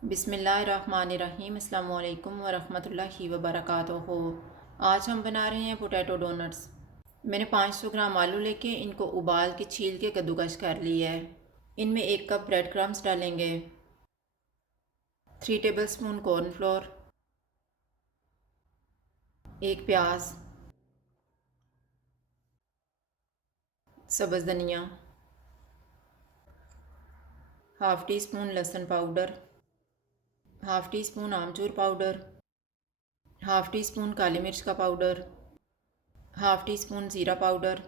बिस्मिल्लाहिर्रहमानिर्रहीम। अस्सलामु अलैकुम वरहमतुल्लाहि वबरकातुहू। आज हम बना रहे हैं पोटैटो डोनट्स। मैंने 500 ग्राम आलू लेके इनको उबाल के छील के कद्दूकस कर लिया है। इनमें 1 कप ब्रेड क्रम्स डालेंगे, 3 टेबलस्पून कॉर्नफ्लोर, 1 प्याज, सब्ज़ धनिया, हाफ़ टी स्पून लहसुन पाउडर, हाफ़ टी स्पून आमचूर पाउडर, हाफ़ टी स्पून काली मिर्च का पाउडर, हाफ़ टी स्पून ज़ीरा पाउडर,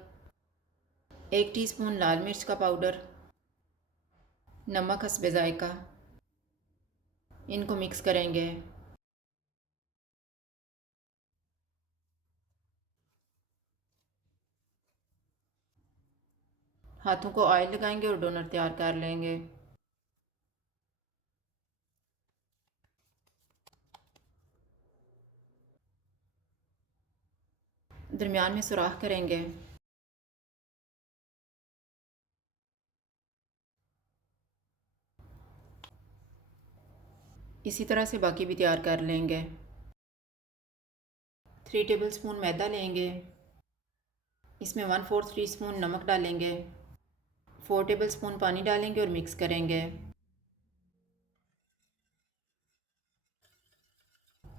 1 टीस्पून लाल मिर्च का पाउडर, नमक हस्बे ज़ायका। इनको मिक्स करेंगे। हाथों को ऑयल लगाएंगे और डोनट तैयार कर लेंगे। दरमियान में सुराख करेंगे। इसी तरह से बाकी भी तैयार कर लेंगे। 3 टेबलस्पून मैदा लेंगे, इसमें 1/4 टीस्पून नमक डालेंगे, 4 टेबलस्पून पानी डालेंगे और मिक्स करेंगे।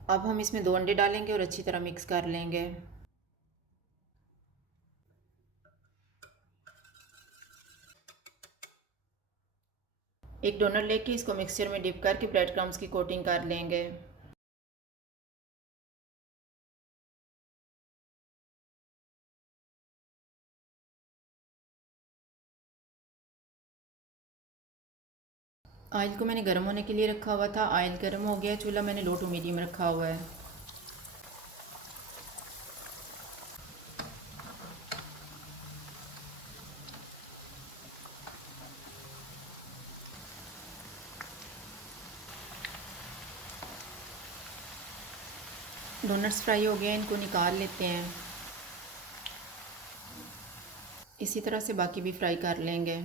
अब हम इसमें 2 अंडे डालेंगे और अच्छी तरह मिक्स कर लेंगे। एक डोनट लेके इसको मिक्सचर में डिप करके ब्रेड क्रम्स की कोटिंग कर लेंगे। ऑयल को मैंने गर्म होने के लिए रखा हुआ था। ऑयल गर्म हो गया, चूल्हा मैंने लो टू मीडियम रखा हुआ है। डोनट्स फ्राई हो गए, इनको निकाल लेते हैं। इसी तरह से बाकी भी फ्राई कर लेंगे।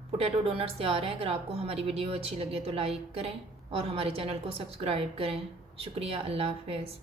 पोटैटो डोनट्स तैयार हैं। अगर आपको हमारी वीडियो अच्छी लगे तो लाइक करें और हमारे चैनल को सब्सक्राइब करें। शुक्रिया। अल्लाह हाफ़िज़।